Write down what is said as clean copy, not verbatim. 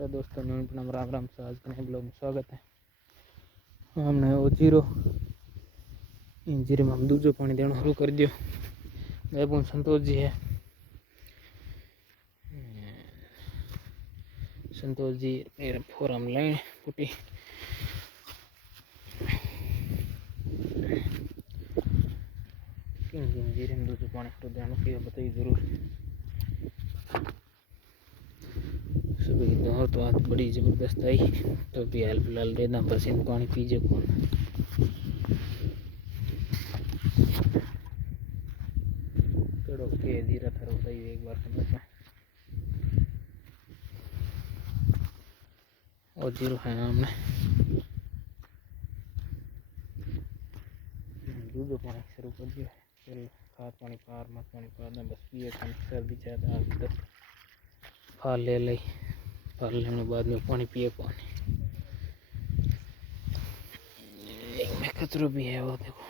तो दोस्तों न्यूनतम राम राम से आज के नए ब्लॉग में स्वागत है। हमने वो जीरो में हम दूजो पानी देना शुरू कर दियो। गायबून संतोष जी है, संतोष जी मेरे फोरम लाइन फुटी किन जीरे में दूजो पानी तो देना के बताइए जरूर। सुबह की दोहर तो आज बड़ी ज़बरदस्त आई, तो भी हाल फिलहाल रेदा बस इन पानी पीजे कौन कड़ो के जीरा था बताइए एक बार समझ में। और जीरो है हमने दूधो पानी शुरू कर दिया। चल खाद पानी पार मत पानी पार ना बस पिए पानी सर्दी चाहता आगे तक फाल ले ली, फाल लेने बाद में पानी पिए पानी। एक में कचरो भी है वो देखो,